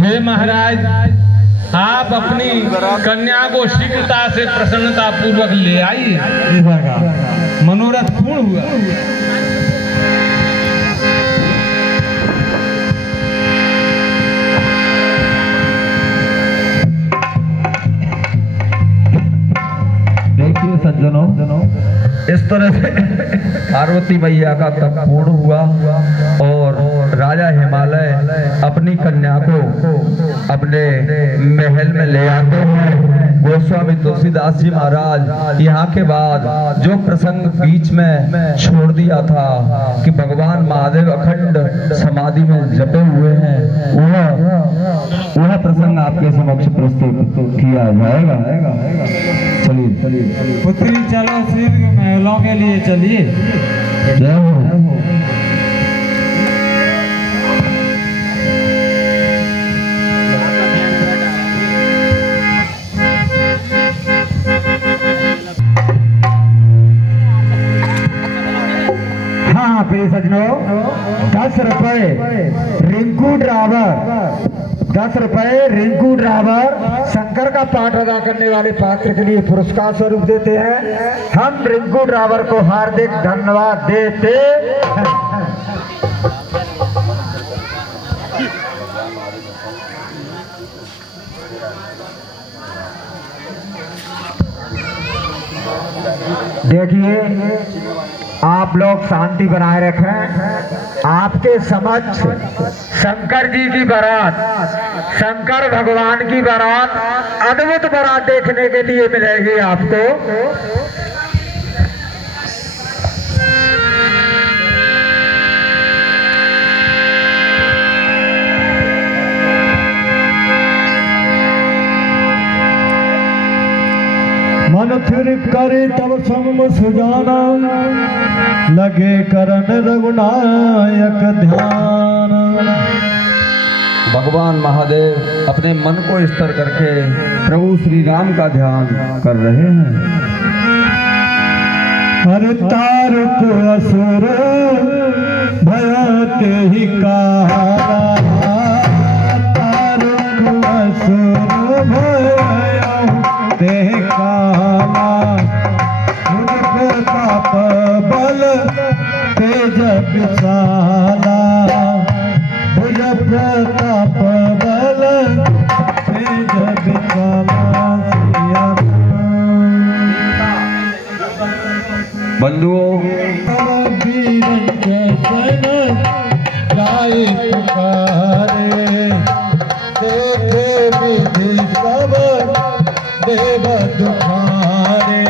हे महाराज, आप अपनी कन्या को शीघ्रता से प्रसन्नता पूर्वक ले आइए। मनोरथ पूर्ण हुआ। देखिए सज्जनों, इस तरह से पार्वती मैया का तप पूर्ण हुआ और राजा हिमालय अपनी कन्या को अपने महल में ले आते हैं। गोस्वामी तुलसीदास जी महाराज यहाँ के बाद जो प्रसंग बीच में छोड़ दिया था कि भगवान महादेव अखंड समाधि में जपे हुए हैं, वह प्रसंग आपके समक्ष प्रस्तुत किया जाएगा। चलिए पुत्री चलो फिर महलों के लिए चलिए। जय हो। हाँ प्रिय सज्जनों, 10 रुपए रिंकू ड्राइवर, 10 रुपए रिंकू ड्राइवर शंकर का पाठ अदा करने वाले पात्र के लिए पुरस्कार स्वरूप देते हैं। हम रिंकू ड्राइवर को हार्दिक धन्यवाद देते हैं। देखिए, आप लोग शांति बनाए रखें। आपके समक्ष शंकर जी की बारात, शंकर भगवान की बारात, अद्भुत बारात देखने के लिए मिलेगी आपको। मन फिर करे तब सम सुजाना, लगे करन रघुनायक ध्यान। भगवान महादेव अपने मन को स्थिर करके प्रभु श्री राम का ध्यान कर रहे हैं। हर तारक असुर भयते ही कहा, तारक असुर भयते काला, भुज प्रताप बल तेज विशाला, भुज प्रताप बल तेज विशाला। बंधुओं, वीरन जैसन गाय पुकारे, देखे विधि सब देव दुखारे,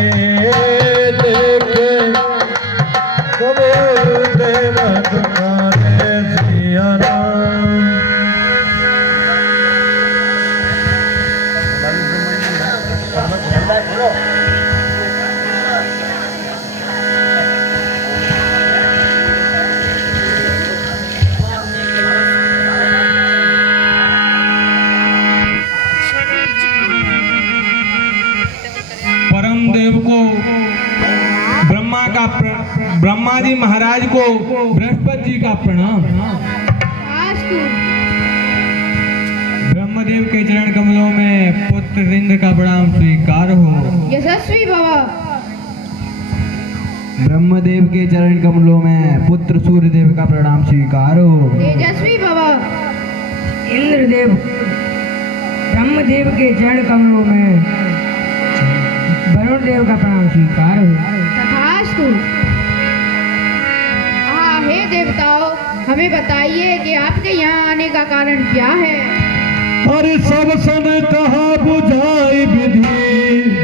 देखे सब देव दुखारे। सिया राम। परमदेव को ब्रह्मा जी महाराज को बृहस्पति जी का प्रणाम। ब्रह्मदेव के चरण कमलों में पुत्र इंद्र का प्रणाम स्वीकार हो। यशस्वी भव। ब्रह्मदेव के चरण कमलों में पुत्र सूर्यदेव का प्रणाम स्वीकार हो। तेजस्वी भव। इंद्रदेव ब्रह्मदेव के चरण कमलों में वरुण देव का प्रणाम स्वीकार हो। तथास्तु। हे देवताओं, हमें बताइए कि आपके यहाँ आने का कारण क्या है। अरे सब सन कहा बुझाई विधि,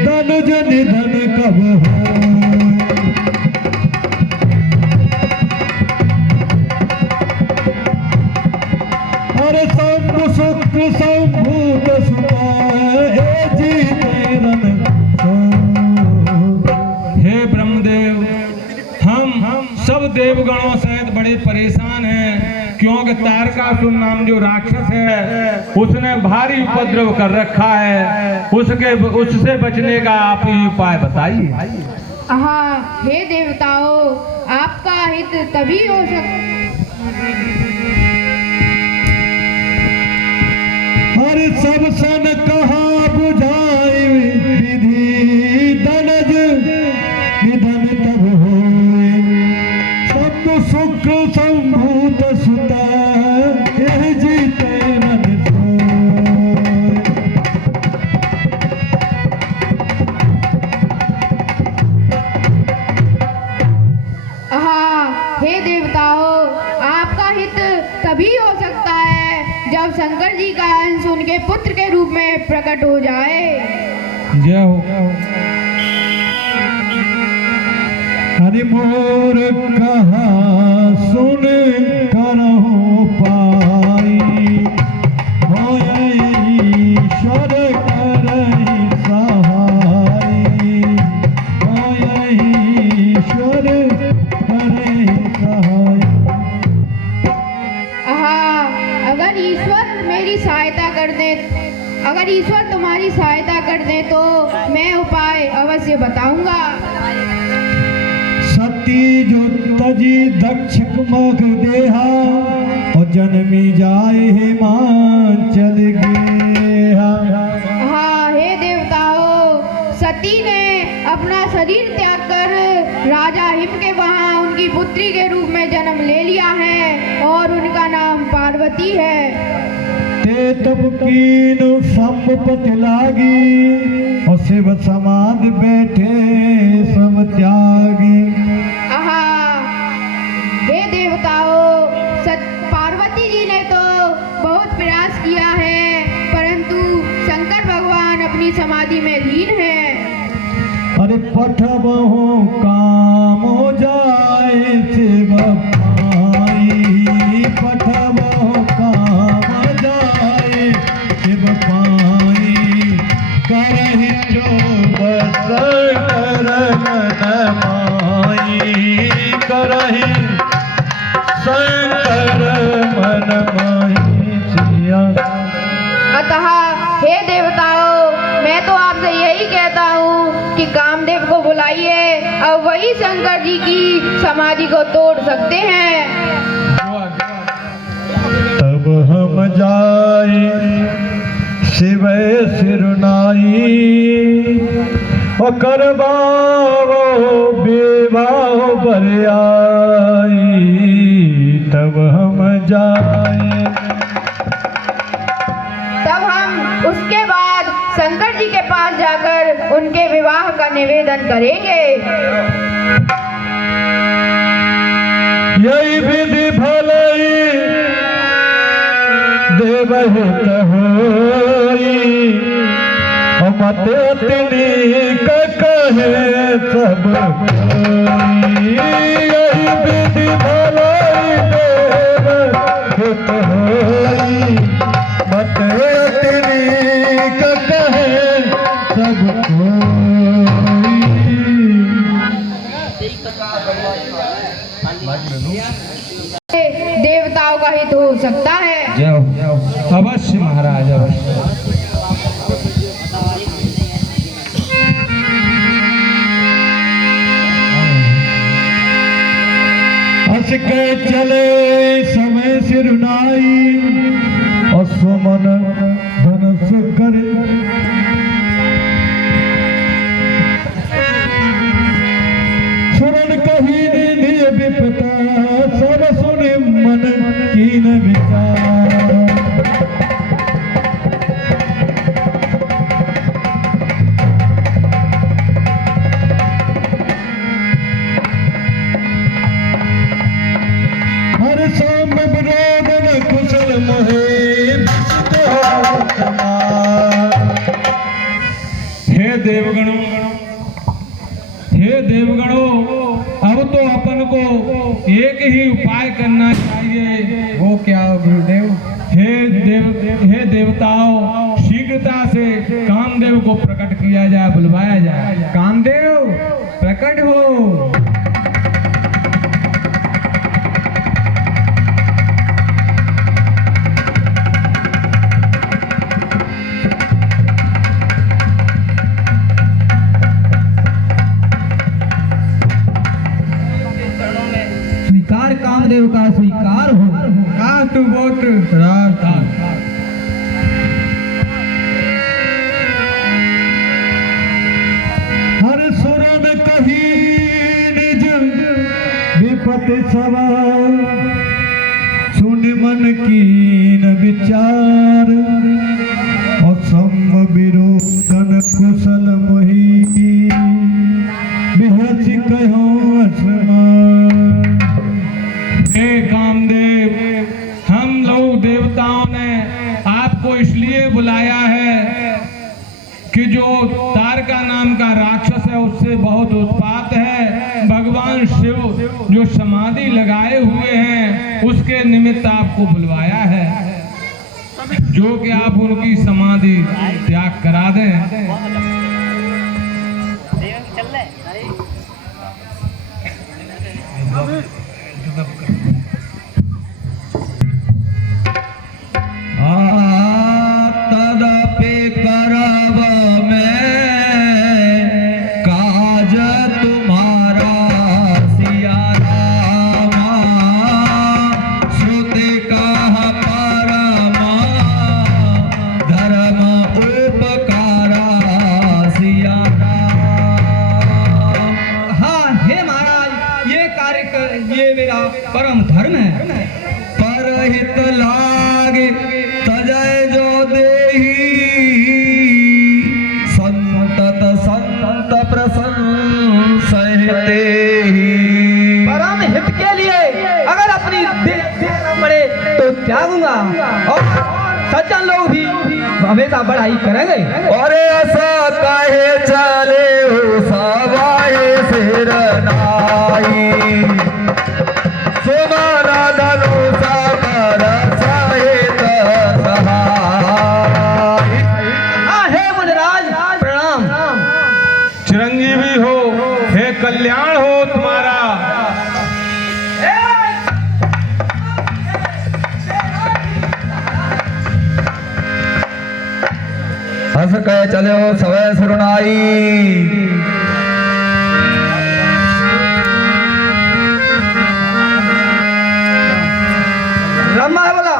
धनुज निधन कब हो। अरे शंभु शुक्र शंभूत सुता जीतेरन। हे ब्रह्मदेव, हम सब देवगणों सहित बड़े परेशान हैं, क्योंकि तारकासुर नाम जो राक्षस है उसने भारी उपद्रव कर रखा है। उससे बचने का आप ही उपाय बताइए। हाँ हे देवताओं, आपका हित तभी हो सकता। हर सब सन कहा बुझाई विधि दनज निधन तब होए सब सुख संभूत सुता यह जीते मन सोए। हाँ हे देवताओं, आपका हित तभी हो सकता है जब शंकर जी का अंश उनके पुत्र के रूप में प्रकट हो जाए। जय हो। हरि मोर कहा सुन करहु पाई होय ईश्वर करहि सहाई होय ईश्वर करहि सहाई। अगर ईश्वर मेरी सहायता कर दे, अगर ईश्वर तुम्हारी सहायता कर दे तो मैं उपाय अवश्य बताऊंगा। सती जो तजी दक्ष मग देहा और जन्मी जाए हिमाचल गेहा। हाँ हे देवताओं, सती ने अपना शरीर त्याग कर राजा हिम के वहाँ उनकी पुत्री के रूप में जन्म ले लिया है और उनका नाम पार्वती है। ते तब कीन संपत्ति लागी और शिव समाध बैठे सब त्यागी। हे देवताओं, पार्वती जी ने तो बहुत प्रयास किया है परंतु शंकर भगवान अपनी समाधि में लीन है। अरे पठबहु काम हो जाए शिव पाई पठबहु काम जाए शिव पाई करहि जो बस करन माई करहि शंकर मन माही सिया। अतः हे देवताओं, मैं तो आपसे यही कहता हूँ कि कामदेव को बुलाइए, अब वही शंकर जी की समाधि को तोड़ सकते हैं। तब हम जाए शिव सिरनाई और करवाओ विवाह बरियाई। तब हम जाए, तब हम उसके बाद शंकर जी के पास जाकर उनके विवाह का निवेदन करेंगे। यही विधि भलई देवहित होई और मत तिनी कहे सब कोई। यही विधि भलई देवहित होई मत तिनी कहे सब कोई। देवताओं का हित हो सकता है। अवश्य महाराज अवश्य। हंस के चले समय सिरनाई और सुमन धनस करे। सुरन कही निधि विपता सब सुने मन कीन विचार। हर शाम विरोधन कुशल मोहे हे देवगणों, हे देवगणों, अब तो अपन को एक ही उपाय करना चाहिए। वो क्या गुरुदेव? हे देवताओं, शीघ्रता से कामदेव को प्रकट किया जाए, बुलवाया जाए। कामदेव प्रकट हो। महादेव का स्वीकार हो। राष्ट्र गोत्र राष्ट्र हर सुरन कही निज विपति सवार सुन मन कीन विचार और सम विरोधन कुशल मोही बिहस कहो असमान। हे कामदेव, हम लोग देवताओं ने आपको इसलिए बुलाया है कि जो तारका नाम का राक्षस है उससे बहुत उत्पात है। भगवान शिव जो समाधि लगाए हुए हैं उसके निमित्त आपको बुलवाया है, जो कि आप उनकी समाधि त्याग करा दें। तदपि करब मैं काज तुम्हारा सिया रामा, श्रुति कह परमा धर्म उपकारा सिया राम। हाँ हे महाराज, ये मेरा परम धर्म है। परहित लागे तजय जो देही, संतत संत प्रसन्न तेहि। परम हित के लिए अगर अपनी देना पड़े तो त्यागूंगा, और सज्जन लोग भी हमेशा बढ़ाई करेंगे। और ऐसा कहे चले हो सवाए सिर नाई, सुमारा धनु सागर सहित सहाय। हाँ हे मुनिराज प्रणाम। चिरंजीवी हो, हे कल्याण हो तुम्हारा। हंस कहे चले हो सवै सुरनाई, ब्रह्मा बोला,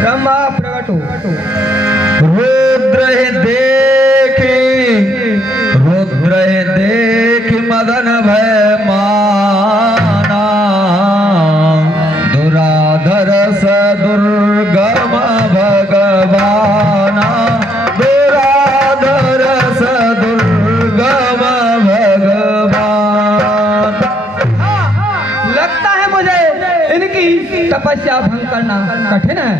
ब्रह्मा प्रकट हो। रुद्र देख मदन भय माना, दुराधर स दुर्गम भगवाना, दुराधर स दुर्गम भगवान। लगता है मुझे इनकी तपस्या भंग करना कठिन है।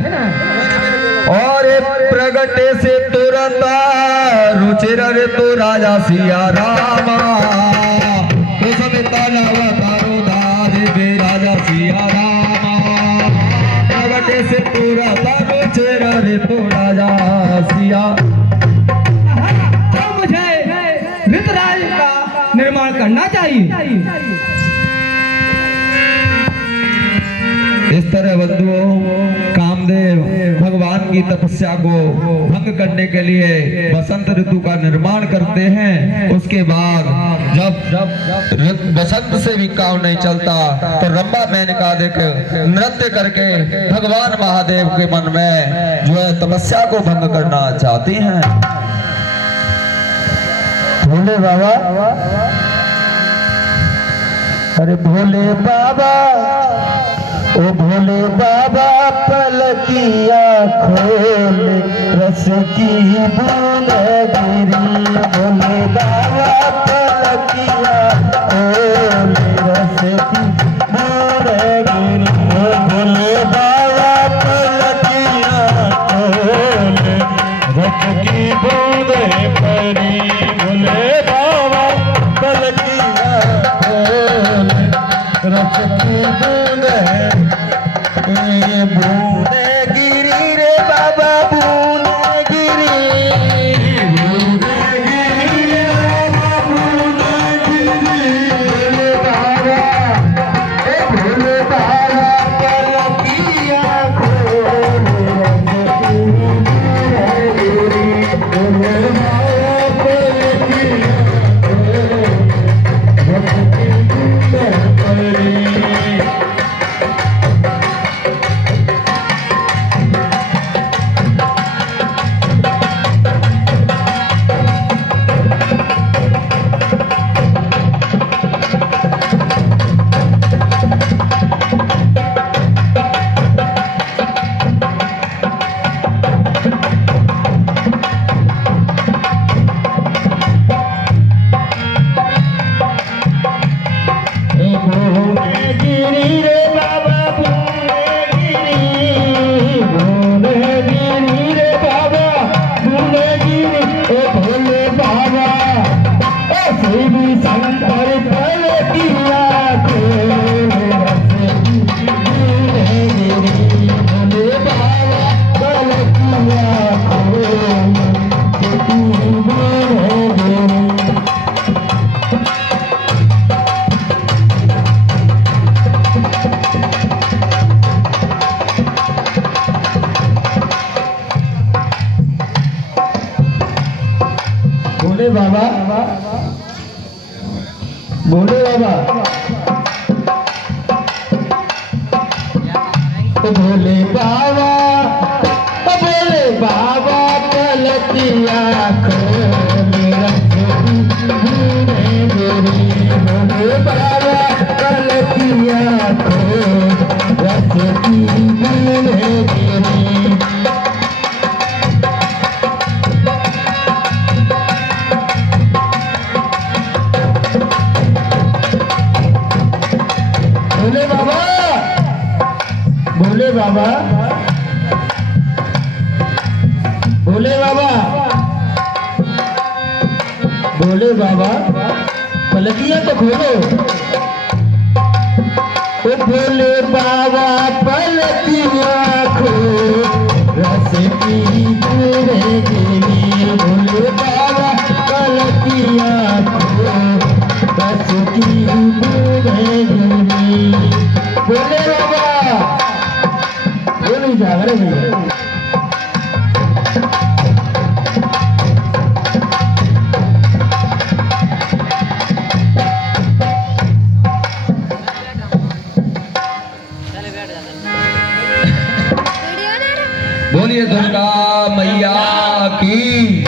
और प्रगटे से तुरंत रुचिर रे तो राजा सिया रामा, तो समिता नवतारो दादे बे राजा सिया रामा। प्रगटे से तुरंत रुचिर रे तो राजा सिया। तो मुझे ऋतराज का निर्माण करना चाहिए। इस तरह बंधुओं, कामदेव भगवान की तपस्या को भंग करने के लिए बसंत ऋतु का निर्माण करते हैं। उसके बाद जब बसंत से भी काम नहीं चलता तो रंभा मेनका देख नृत्य करके भगवान महादेव के मन में जो है तपस्या को भंग करना चाहती हैं। भोले बाबा, अरे भोले बाबा, ओ भोले बाबा पलकिया खोल, रस की बूंद गिरी। भोले बाबा पलकिया खोल, रस की बूंद गिरी। ओ भोले बाबा पलकिया खोल, रस की बूंद परी। भोले बाबा पलकिया खोल, रस की बूंद बूंदे गिरी रे बाबा, बूंदे गिरी, बूंदे गिरी रे बाबा, बूंदे गिरी। भोले बाबा, भोले बाबा पलकिया खोल, रस की बूंद गिरी। भोले बाबा भोले बाबा, भोले बाबा, भोले बाबा, भोले बाबा पलकिया मेरा भोले बाबा पलकिया रसती भोले बाबा, भोले बाबा, भोले बाबा, भोले बाबा पलकिया तो खोलो। ओ भोले बाबा पलकिया खो रस की रहेगी। भोले बाबा पलकिया खो रस की रहेगी। भोले बाबा बोली जागरे भैया। बोलिए दुर्गा मैया की।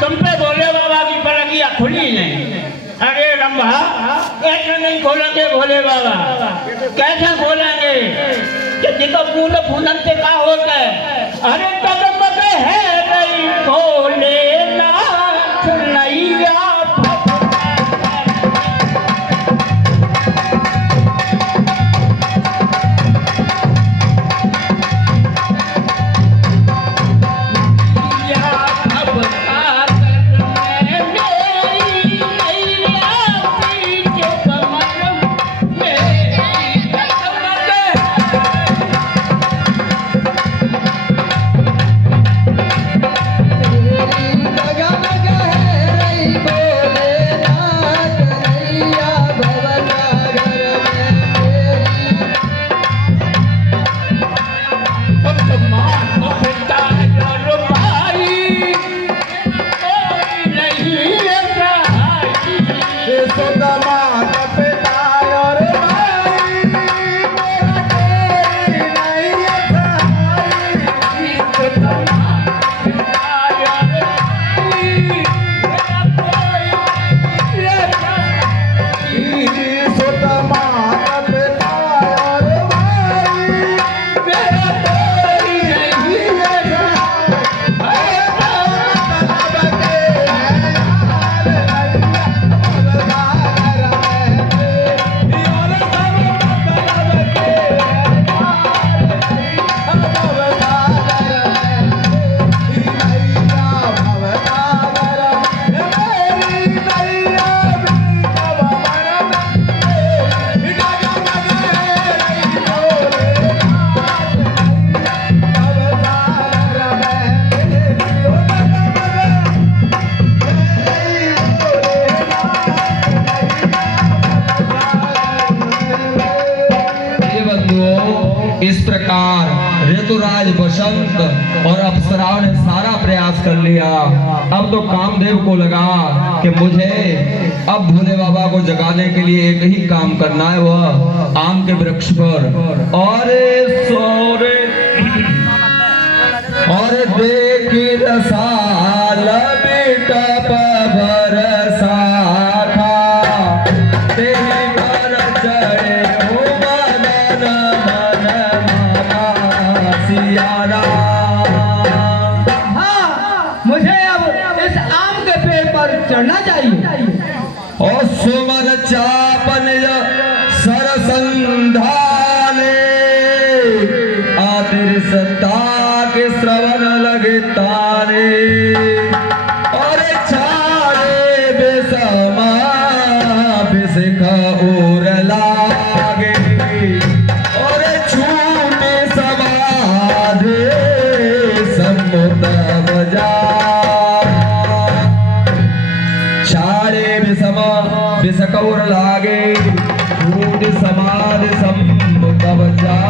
तुम पे भोले बाबा की पलकियां खुली नहीं। अरे रंभा, कैसे नहीं खोलेंगे भोले बाबा? कैसे खोलेंगे? कि तो पूर्ण पूनम से का होता है? अरे कदम पे है नहीं भोले नाथ नैया। इस प्रकार ऋतुराज बसंत और अप्सराओं ने सारा प्रयास कर लिया। अब तो कामदेव को लगा कि मुझे अब भोले बाबा को जगाने के लिए एक ही काम करना है, वह आम के वृक्ष पर और सोरे और देखी रसाल बेटा पर साखा तेरी पर चढ़े ओ मदन मन सियारा। हाँ, मुझे अब इस आम के पेड़ पर चढ़ना चाहिए। और सुमन चापन सरसंधाने आतिर सत्ता के श्रवण लगे तारे और छाड़े बेसमा बेसिखा और लागे और छूटे समाधे सम्मुत बजा छाड़े बेसमा बेसकौर लागे छूटे समाधि सम्मुत बजा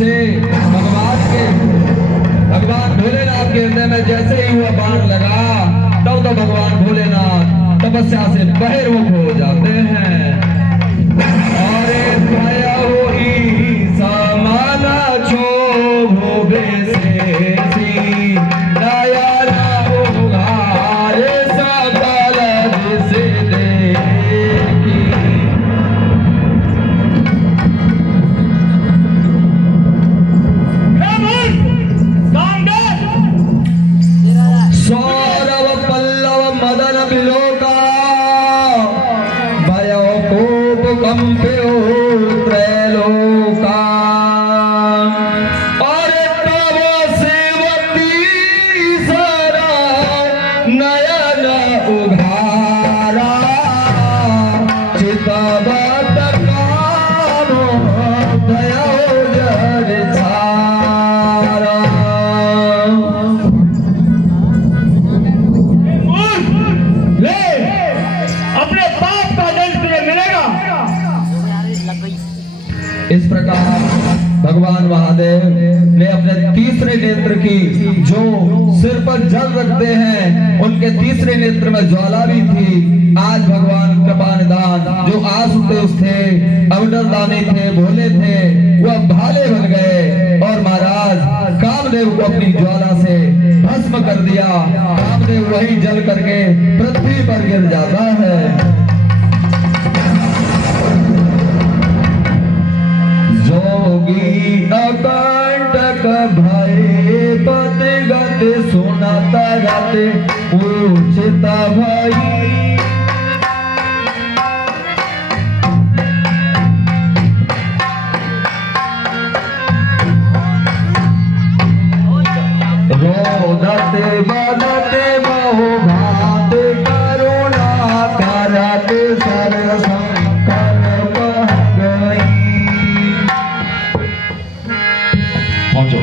से भगवान भोलेनाथ के हृदय में जैसे ही हुआ बाण लगा, तब तो भगवान भोलेनाथ तपस्या से बहिर्मुख हो जाते हैं। अरे भया होई समाना क्षोभ बेसेसी, दया राहो घारे सकल दिस देखी। सौरव पल्लव मदन बिलोका, भयो कोप कंप्यो त्रैलोका। और तब सेवती सरा नयन उघारा, चितवत कानो दयो जर छारा। ले अपने पाप का दंड तुझे मिलेगा। इस प्रकार भगवान महादेव ने अपने तीसरे नेत्र की, जो सिर पर जल रखते हैं उनके तीसरे नेत्र में ज्वाला भी थी। आज भगवान कृपा निदान, जो आसुतोष थे, अवडरदानी थे, भोले थे, वो अब भाले बन गए और महाराज कामदेव को अपनी ज्वाला से भस्म कर दिया। कामदेव वही जल करके पृथ्वी पर गिर जाता है। जोगी अकंटक भय पद गत सुनता गत उचित भई। रोदते बदते बहु भात करुणा करत सर संकर बह गई। पहुंचो।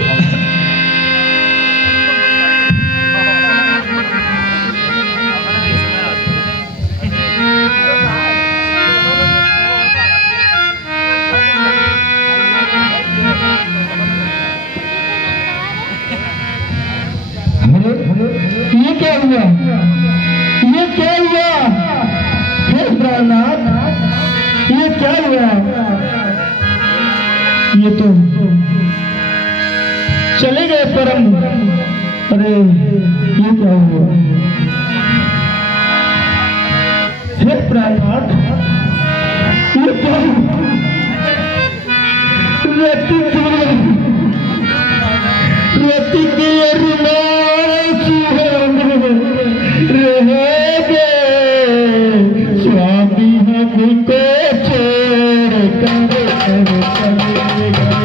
ये क्या हुआ? ये क्या हुआ? हे प्राणनाथ, ये क्या हुआ? ये तो चले गए परम। अरे ये क्या हुआ? हे प्राणनाथ, ये क्या हुआ? रेती की रहेगे स्वामी हमको छोड़ कर चले गए।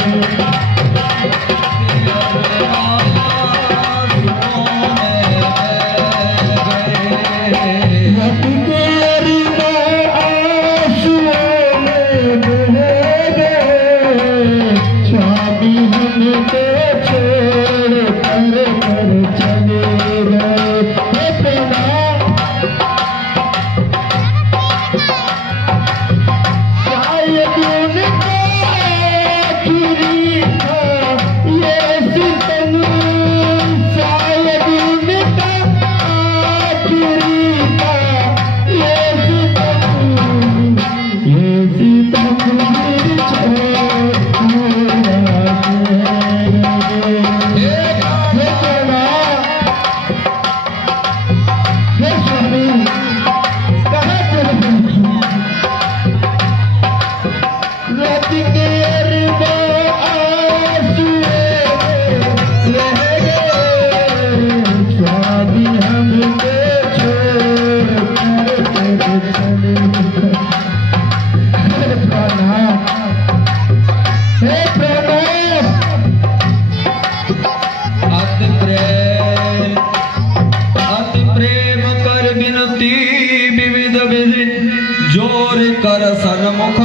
जोर कर सन्मुख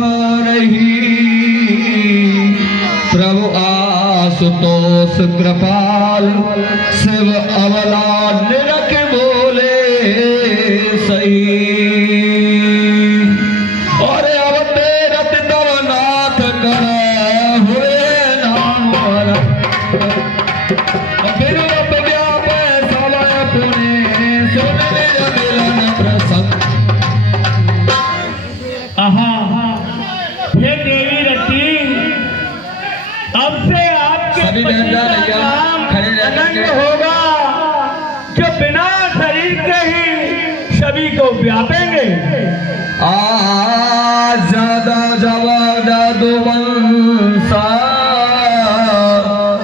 रही, प्रभु आशुतोष कृपाल शिव अवला निरख बोले सही। और अब तेरत तव नाथ कर हुए नाम उससे आपके सभी पति बहन जान का भैया, नाम खड़े रह अनंत करके। होगा, जो बिना शरीर के ही सभी को व्यापेंगे। आजादा जवाद दुवंसा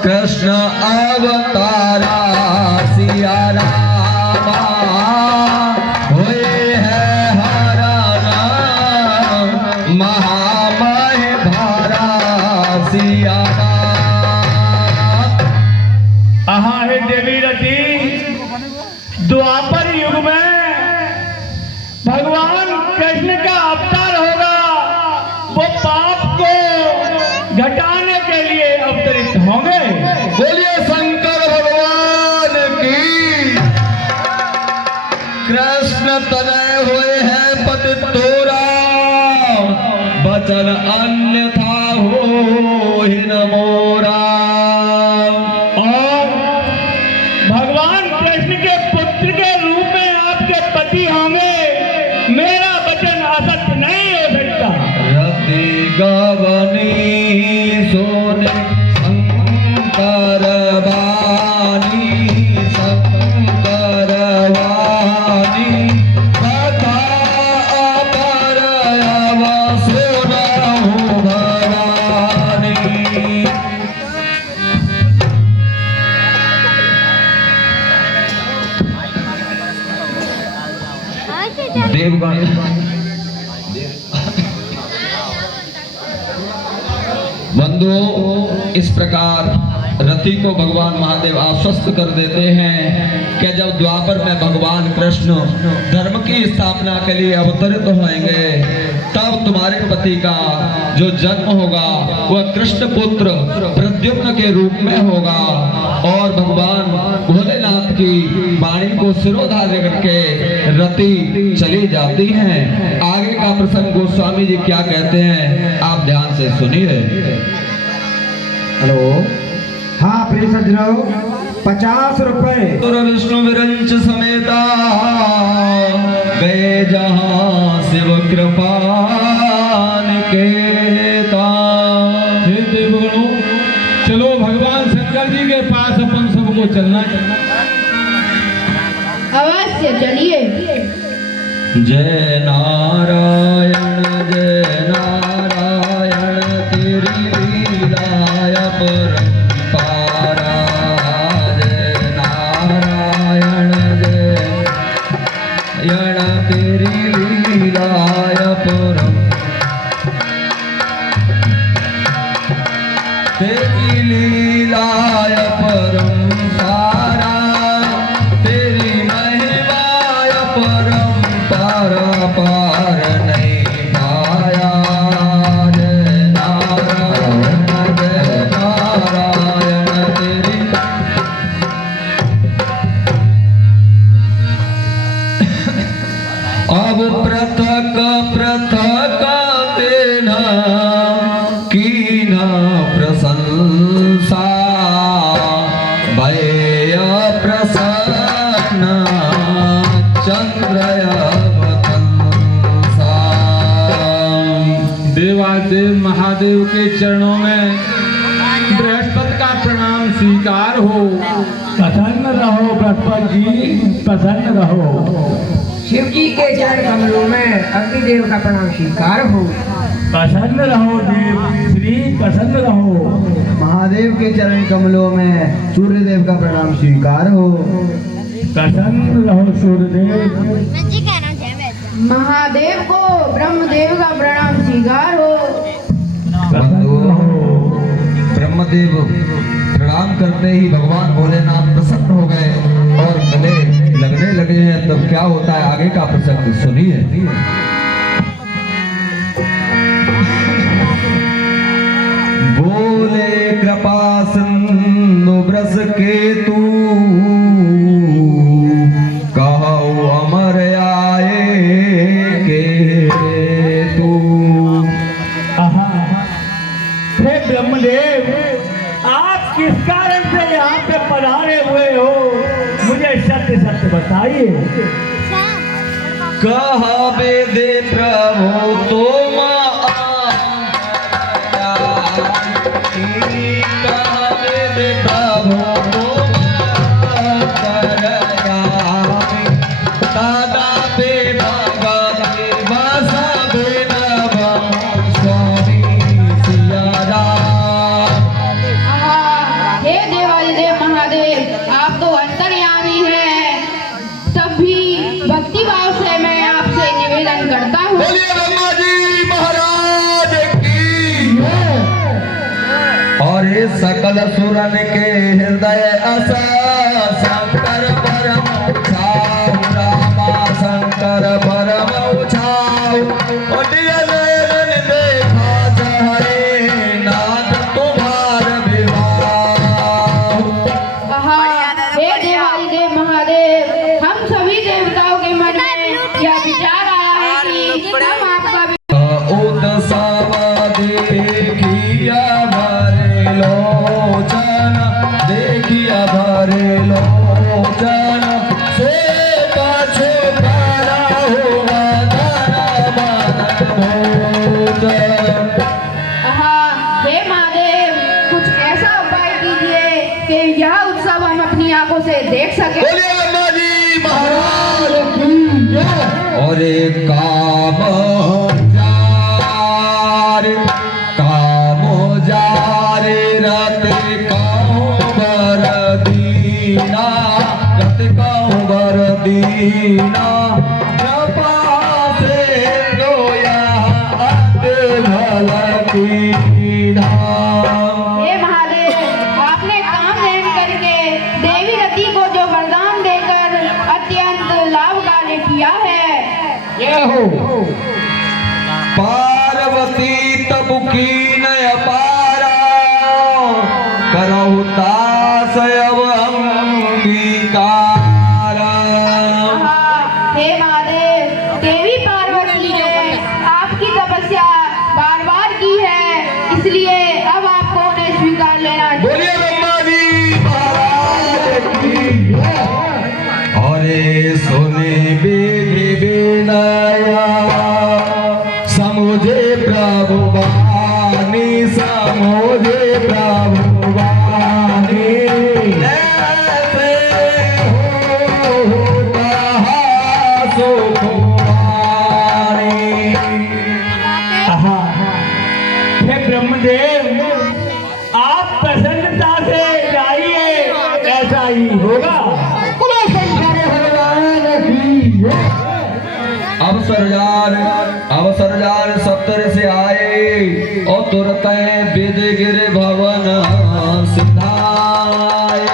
कृष्ण अवतारा सिया रामा हुए है हरा राम महामय भारा सिया राम। आहा है देवी रति, द्वापर युग में भगवान कृष्ण का अवतार होगा, वो पाप को घटाने के लिए अवतरित होंगे। बोलिए शंकर भगवान की। कृष्ण तनय हुए हैं पति तोरा, बचन अन्यथा हो ही न मोरा। और भगवान कृष्ण के पुत्र के रूप में आपके पति होंगे, मेरा वचन असत्य नहीं हो सकता। रति गवनी सोने शंकर वाणी, शंकर वाणी कथा अपर अव सुनहु भवानी। देवगण बंधुओं, इस प्रकार रति को भगवान महादेव आश्वस्त कर देते हैं कि जब द्वापर में भगवान कृष्ण धर्म की स्थापना के लिए अवतरित होंगे, तब तुम्हारे पति का जो जन्म होगा वह कृष्ण पुत्र प्रद्युम्न के रूप में होगा। और भगवान भोलेनाथ की वाणी को सिरोधार्य करके रति चली जाती हैं। आगे का प्रसंग गोस्वामी जी क्या कहते हैं, आप ध्यान से सुनिए। हेलो, हाँ प्रिय सज्जनों, 50 रुपए तुर विष्णु विरंच समेता गए जहाँ शिव कृपा निकेता। हे देवगणों, चलो भगवान शंकर जी के पास अपन सबको चलना। अवश्य चलिए। जय नारायण तेरी लीलाय परम्पारा। जय नारायण तेरी लीलाय तेरी लीलाय परम्पारा, तेरी महिमाय परम्पारा पार नहीं पाया। जय नारायण तेरी। अब पृथक पृथक तेना कीना प्रशंसा, भय प्रसन्न चंद्रयवतंसा। देवादेव महादेव के चरणों में बृहस्पति का प्रणाम स्वीकार हो। प्रसन्न रहो बृहस्पति जी, प्रसन्न रहो। शिव जी के चरण कमलों में अग्निदेव का प्रणाम स्वीकार हो। प्रसन्न रहो देव श्री, प्रसन्न रहो। महादेव के चरण कमलों में सूर्यदेव का प्रणाम स्वीकार हो। प्रसन्न रहो सूर्यदेव। महादेव को ब्रह्मदेव का प्रणाम स्वीकार हो। ब्रह्मदेव प्रणाम करते ही भगवान भोलेनाथ प्रसन्न हो गए और गले लगने लगे हैं। तब क्या होता है, आगे का प्रसंग सुनिए। बोले कृपा सिंधु ब्रस के तू, कहो अमर आए के तू। हे ब्रह्मदेव, आप किस कारण से यहाँ पे पधारे हुए हो, मुझे सत्य सत्य बताइए। कहा दे प्रभु तुम प्रभु करयामि तदापि भगवति बसवेन स्वामी सिया राम। हे देवादिदेव महादेव, आप तो अंतर्यामी हैं। तब भी भक्ति भाव से मैं आपसे निवेदन करता हूँ। बोलिए ब्रह्मा जी महाराज की। और ये सकल सुरन के हृदय असा शंकर परम उछाऊ रामा शंकर परम उछाऊ। देखा चाहे नाथ तुम्हार विवाह। हे देवादिदेव महादेव, हम सभी देवताओं के मन में यह विचार आया है कि हम आपका उत्सव देखिया भरे लोचन देखिया भरे लोचन से पाछे पारा हुआ हे महादेव, कुछ ऐसा उपाय कीजिए कि यह उत्सव हम अपनी आंखों से देख सके। बोलिए ब्रह्मा जी महाराज की जय। और एक काम जार रत बर दीना रत बर दीना कृपा से रोया भलकीना। हे महादेव, आपने कामधेन करके देवी रति को जो वरदान देकर अत्यंत लाभकारी किया है। पार्वती तब की नय पारा करहु तासयव अंगीकार। हे महादेव, देवी पार्वती ने आपकी तपस्या बार बार की है, इसलिए अब आपको उन्हें स्वीकार लेना चाहिए। बोलिए ब्रह्मा जी महाराज की जय। और सोने बेधि बेनया समझे प्रभु वाणी समझे प्रभु वाणी ऐसे होता सुखवाणी। हे ब्रह्मदेव, आप प्रसन्नता से गाइए, ऐसा ही होगा। अवसरजार सप्तर से आए और तुरत विद गिर भवन सिधाए।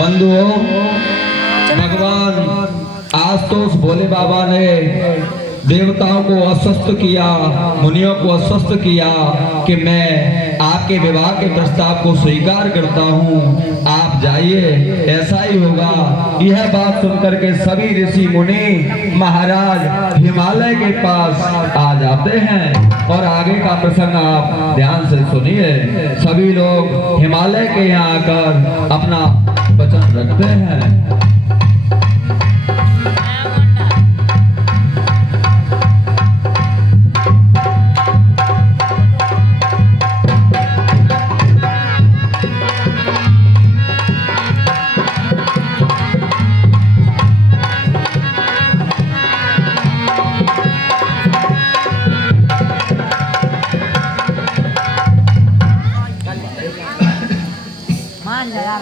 बंधुओं, भगवान आज तो उस भोले बाबा ने देवताओं को अस्वस्थ किया, मुनियों को अस्वस्थ किया कि मैं आपके विवाह के प्रस्ताव को स्वीकार करता हूँ, आप जाइए, ऐसा ही होगा। यह बात सुनकर के सभी ऋषि मुनि महाराज हिमालय के पास आ जाते हैं और आगे का प्रसंग आप ध्यान से सुनिए। सभी लोग हिमालय के यहाँ आकर अपना वचन रखते हैं।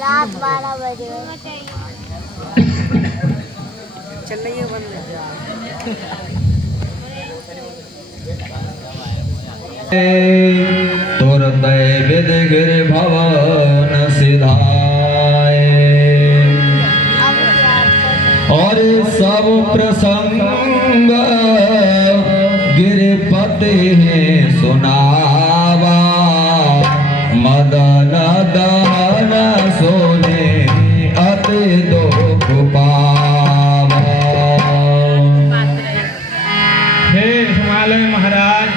रात 12 बजे तुरत विद गिर भवन सिधाए। और सब प्रसंग गिरपति सुनावा मदन दहन सोने अति दुख पावा। हे हिमालय महाराज,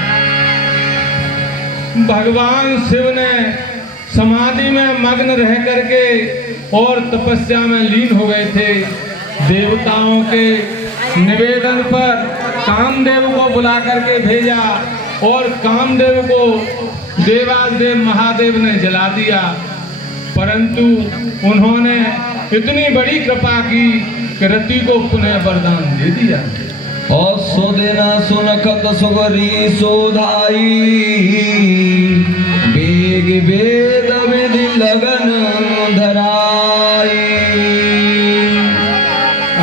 भगवान शिव ने समाधि में मग्न रह करके और तपस्या में लीन हो गए थे। देवताओं के निवेदन पर कामदेव को बुला करके भेजा और कामदेव को देवादेव महादेव ने जला दिया। परंतु उन्होंने इतनी बड़ी कृपा की कि रति को पुनः वरदान दे दिया। और सो देना सुनखत सुगरी सोधाई बेग वेद विधि लगन धराई।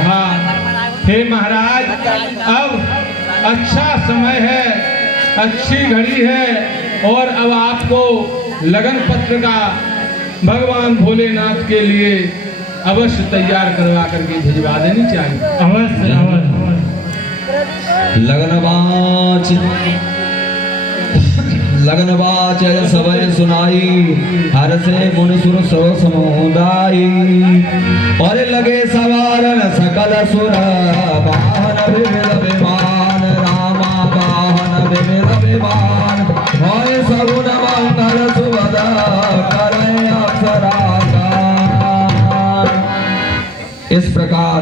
हाँ, हे महाराज, अब अच्छा समय है, अच्छी घड़ी है और अब आपको लगन पत्र का भगवान भोलेनाथ के लिए अवश्य तैयार करवा करके भिजवा देनी चाहिए। अवश्य अवश्य। लगन बाच सबय सुनाई हर से मुन सुर सो समुदाई। और लगे सवारन सकल सुर वाहन विविध विमान रामा वाहन विविध विमान। भय सगुन मंगल सुभद करे अप्सरा गान। इस प्रकार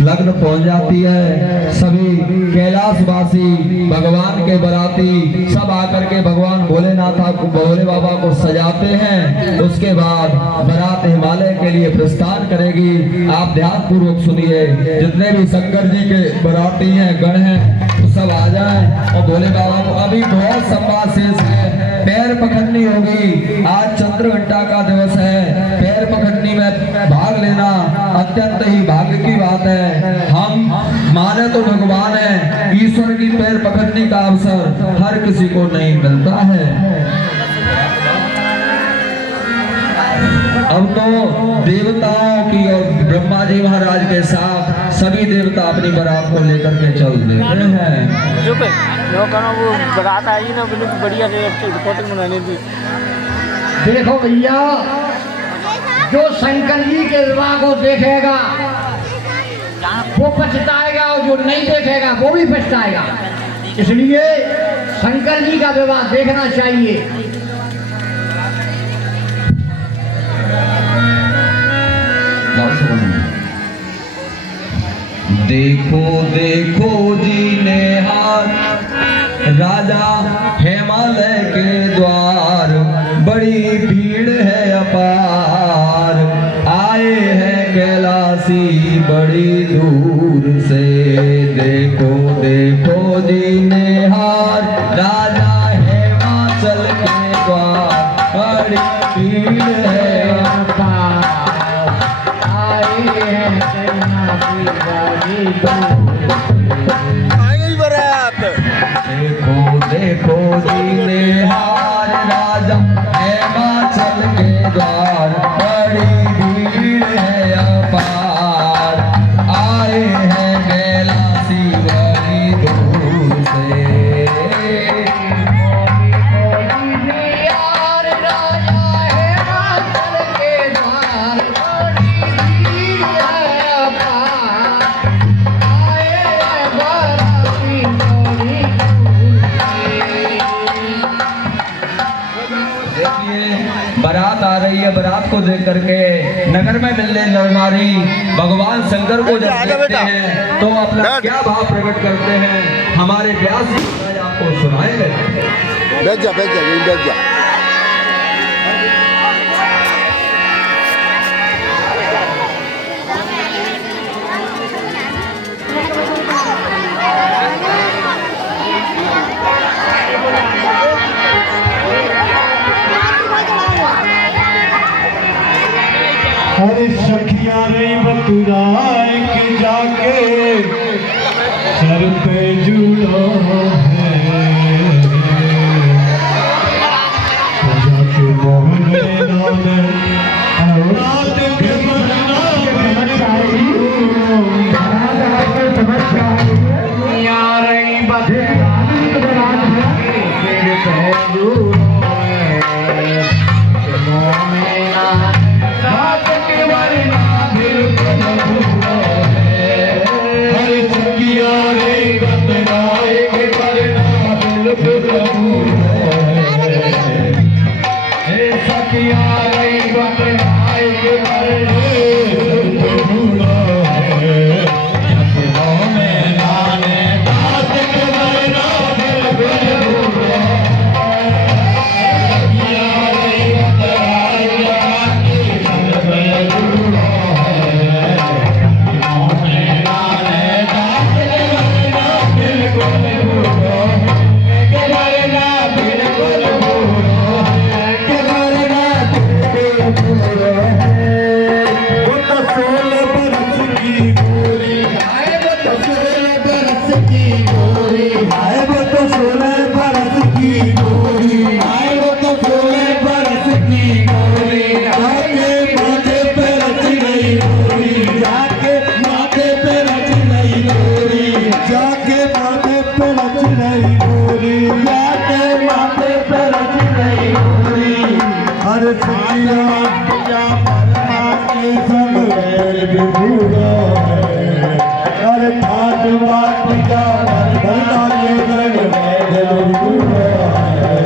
लग्न पहुंच जाती है। सभी कैलाशवासी भगवान के बराती सब आकर के भगवान भोलेनाथ को भोले बाबा को सजाते हैं। उसके बाद बारात हिमालय के लिए प्रस्थान करेगी। आप ध्यान पूर्वक सुनिए। जितने भी शंकर जी के बराती हैं गण हैं वो सब आ जाएं और भोले बाबा को अभी बहुत संवाद शेष है। पैर पखड़नी होगी। आज चंद्र घंटा का दिवस है। पैर पखड़नी में भाग लेना अत्यंत ही भाग्य की बात है। हम माने तो भगवान है, ईश्वर की पैर पकड़ने का अवसर हर किसी को नहीं मिलता है। अब तो देवताओं की और ब्रह्मा जी महाराज के साथ सभी देवता अपनी बारात को लेकर के चल देते हैं। जो करो वो बारात आई ना बिल्कुल बढ़िया से अच्छी रिपोर्टिंग बनाने दी। देखो भैया, जो शंकर जी के विवाह को देखेगा वो पछताएगा और जो नहीं देखेगा वो भी पछताएगा। इसलिए शंकर जी का विवाह देखना चाहिए। देखो देखो जी ने हाथ राजा हिमालय के द्वार बड़ी भीड़ है अपार। आए हैं कैलाशी बड़ी दूर से। देखो देखो जी ने हाथ राजा हिमाचल के द्वार बड़ी भीड़ है अपार। आए हैं कैलाशी बड़ी दूर। देखो देखो जी ने हार राजा हिमाचल के द्वार बड़ी भीड़ है अपार। आए हैं कैलाशी बड़ी दूर से। यार राजा हिमाचल के द्वार बड़ी भीड़ है अपार। आए हैं बाराती बड़ी बारात आ रही है। बारात को देख करके नगर में मिलने नर नारी भगवान शंकर को जब देखते हैं तो अपना क्या भाव प्रकट करते हैं हमारे व्यास जी महाराज आपको सुनाएंगे। बैठ जा बैठ जा। अरे सखिया रे बतुराए के जाके सर पे जुड़ा है। जाके मोहने नाने रात के महीना अरे सखिया क्या मरना के संग वैर विभूरा है। अरे ठाट बाट क्या मरना के संग वैर विभूरा है।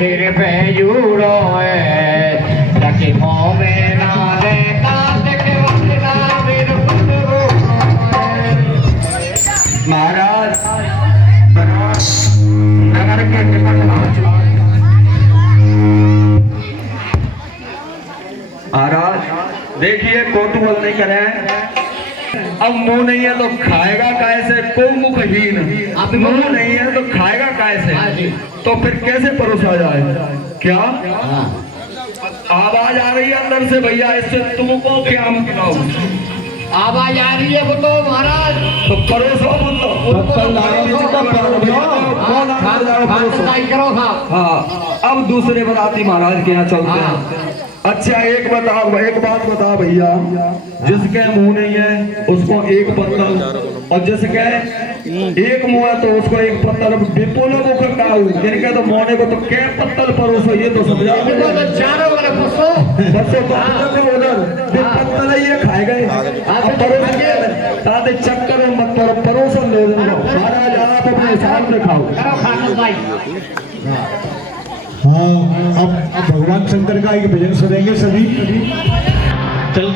सिर पे जुड़ो है लकी मोमे नारे कांत के वंदना मेरे पुत्रो महाराज नगर के निकट महाराज देखिए कौतूहल नहीं करें। अब मुंह नहीं है तो खाएगा कैसे? को मुखहीन मुंह नहीं है तो खाएगा कैसे? तो फिर कैसे परोसा जाए? क्या आवाज आ रही है अंदर से भैया, इससे तुमको क्या मतलब? आवाज आ रही है वो तो महाराज तो परोसो करो हाँ। अब दूसरे बराती महाराज के यहाँ चलते हैं। अच्छा एक बात बता भैया, जिसके मुंह नहीं है उसको एक पत्तल, और जिसके एक मुंह है तो उसको एक पत्तल। विपुल मुख काऊ जिनके तो मोने को तो क्या पत्तल परोसो, ये तो समझा चारों वाले बसो उधर पत्तल ये खाए गए। अब परोस ताते चक्कर में मत करो, परोसन ले लो महाराज, आप अपने हिसाब से खाओ। हाँ अब भगवान शंकर का एक भजन सुनेंगे सभी। चल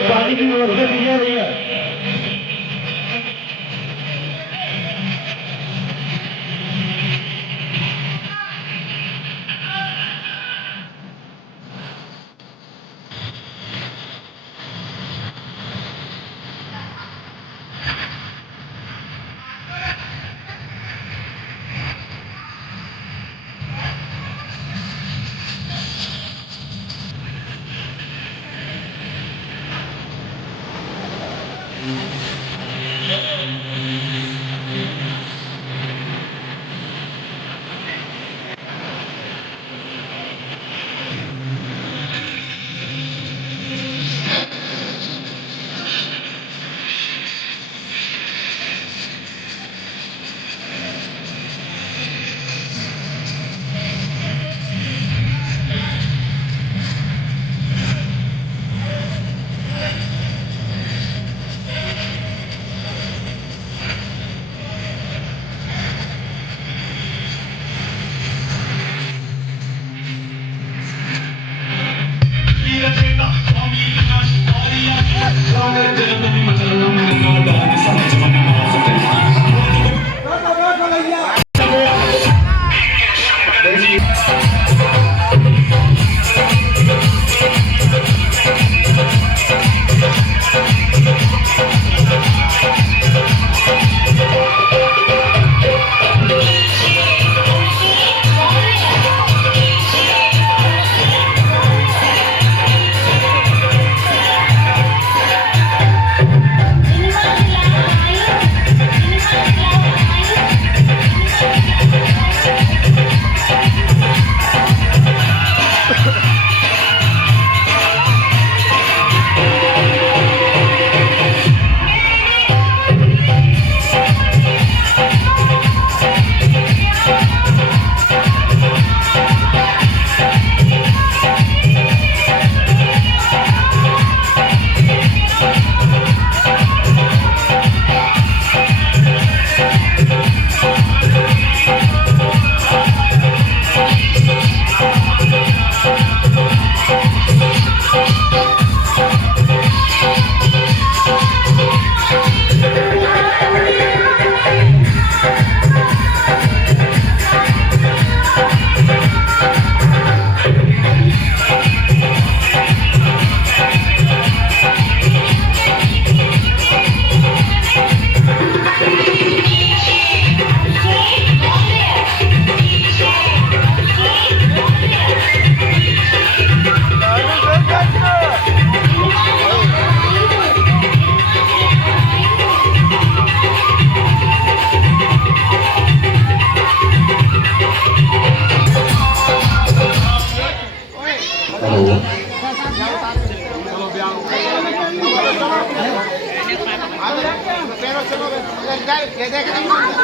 पानी की व्यवस्था की जा रही है।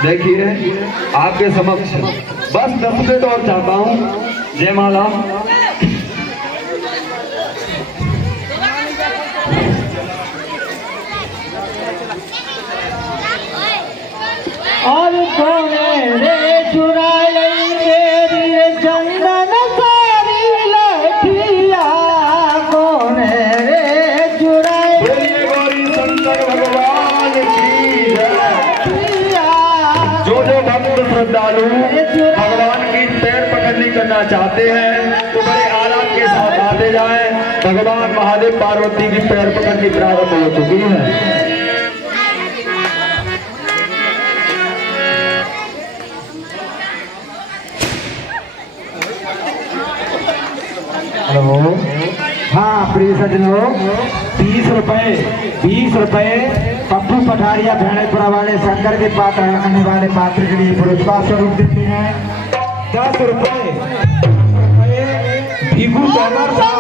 देखिए आपके समक्ष बस 10 मिनट और चाहता हूँ। जयमाला। और कौन रे चुरा लेंगे रे चंदन सारी लठिया, कौन रे चुरा गौरी शंकर भगवान की जय। जो भक्त श्रद्धालु भगवान की पैर पकड़नी करना चाहते हैं तो बड़े आराम के साथ आते जाएं। भगवान महादेव पार्वती की पैर पकड़नी प्रारंभ हो चुकी है। हेलो, हाँ प्रिय सज्जनों, 20 रुपए पप्पू पठारिया भेड़ेपुरा वाले शंकर के पात्र करने वाले पात्र के लिए पुरस्कार स्वरूप देते हैं। 10 रुपए भीगू तोमर साहब